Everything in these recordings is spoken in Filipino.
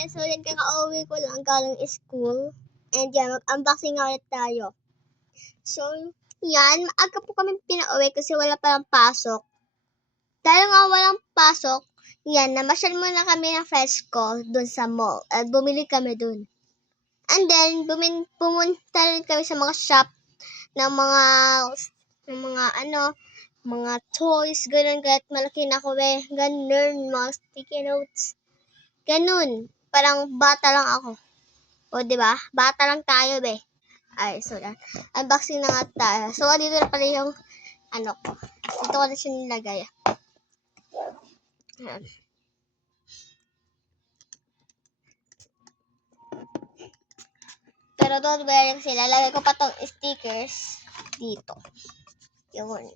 guys, so yan kaka-uwi ko lang galing school. And yan, mag-unboxing nga ulit tayo. So, yan, maaga po kami pinauwi kasi wala palang pasok. Dahil nga walang pasok, yan, namasyal muna kami ng friends ko dun sa mall. At bumili kami dun. And then, pumunta rin kami sa mga shop ng mga toys, ganun, kahit malaki na ako ganun, mga sticky notes. Ganun. Parang bata lang ako. O, diba? Bata lang tayo, be. Ay, so yan. Unboxing na nga tayo. So, dito na pala yung, ko. Dito ko na siya nilagay. Ayan. Pero don't worry kasi lalagay ko pa tong stickers dito. Yun.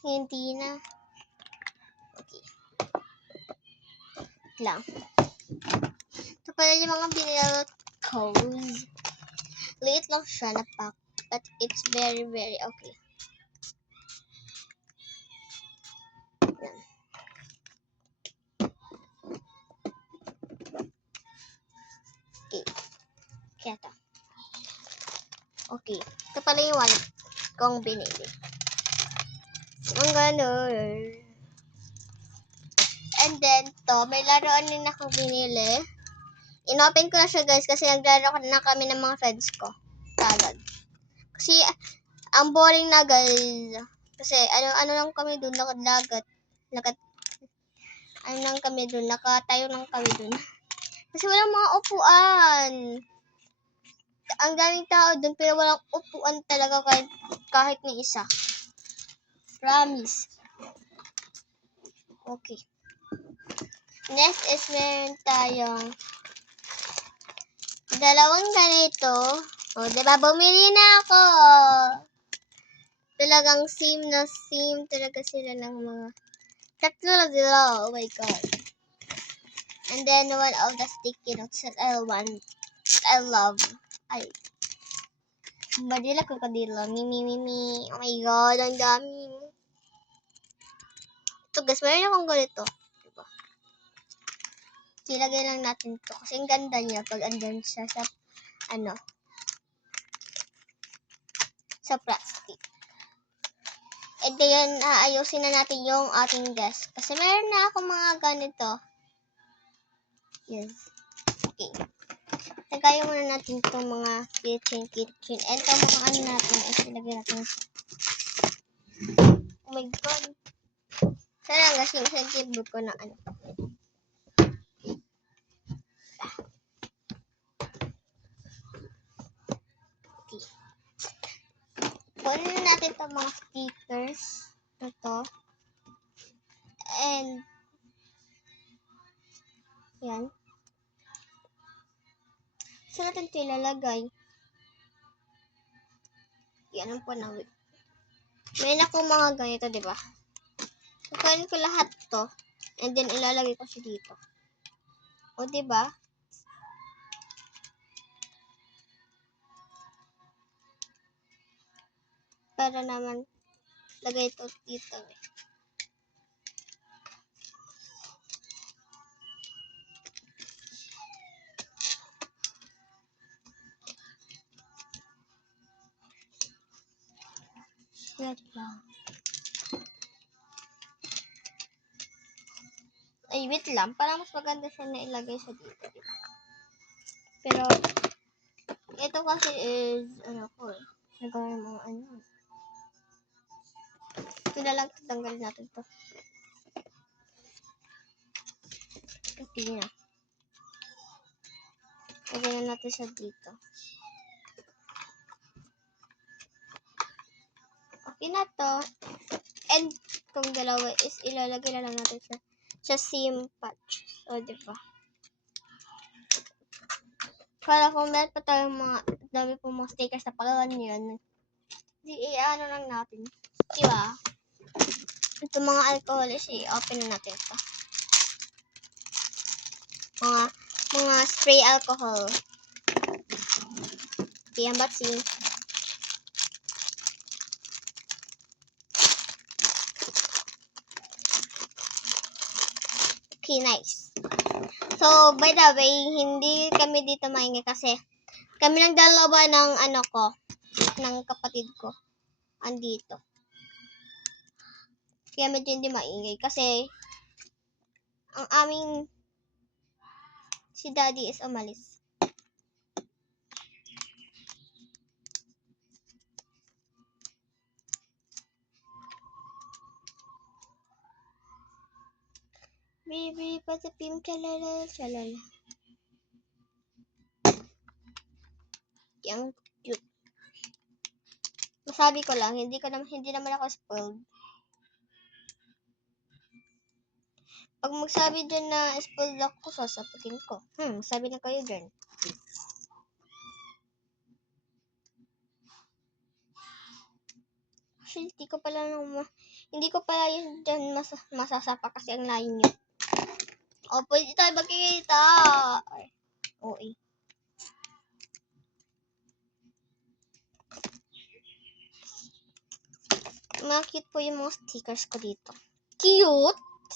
Hindi na. Okay. Lang. Ito pala yung mga binili codes. Liit lang siya na pack. But it's very, very okay. Yan. Okay. Kaya ito. Okay. Ito pala yung wallet kong binili. Ang ganun. And then, may laruan din ako binili. Inopen ko na siya, guys, kasi naglaro na kami ng mga friends ko. Kagad. Kasi, ang boring na, guys. Kasi, ano lang kami dun, nakatayo lang kami dun. Kasi walang mga upuan. Ang daming tao dun, pero walang upuan talaga kahit ni isa. Promise. Okay. Next is meron tayong dalawang ganito. O, diba? Bumili na ako. Talagang same na same talaga sila ng mga tatlo na sila. Oh my God. And then, one of the sticky notes that I love. Ay. Madila krokodilo. Mimi. Oh my God. Ang dami. Ito, guys. Mayroon akong ganito. Diba? Silagay lang natin to kasi ang ganda niya pag andyan siya sa plastic. And then, aayusin na natin yung ating desk. Kasi meron na ako mga ganito. Yes. Okay. Tagayin muna natin itong mga kitchen. And itong mga natin, isilagay natin. Oh my God. Sana nga, sinasagibog ko na Okay. Kunin natin itong mga stickers. Ito. And, yan. Saan natin ito ilalagay? Yan ang panawid. Mayroon ako mga ganito, diba? Kukunin ko lahat to. And then, ilalagay ko siya dito. O, diba? Para naman, lagay ito dito. Wait lang. Ay, wait lang. Parang mas maganda siya na ilagay sa dito. Diba? Pero, ito kasi is, nagawin mo Ito na lang, tatanggalin natin to. Okay na. Lagyan na natin siya dito. Okay na to. And, itong dalawa is ilalagay na lang natin siya sa seam patch. O, diba? Kala kung meron pa tayong mga dami po mga stickers na pagawan yun. Ano lang natin. Diba? Ito mga alcohol is i-open na natin ito. Mga spray alcohol. Okay, unboxing. Okay, nice. So, by the way, hindi kami dito maingay kasi kami lang dalawa ng ng kapatid ko. Andito. Kaya medyo hindi maingay kasi ang aming si daddy is umalis. Baby, patapim, chalala, chalala. Yang cute. Masabi ko lang, hindi naman ako spoiled. Pag magsabi dyan na spoiled ako, sasapukin ko. Sabi na kayo dyan. Actually, hindi ko pala yun dyan masasapa kasi ang layo nyo. O, pwede tayo magkikita. Ay, okay. Mga cute po yung mga stickers ko dito. Cute?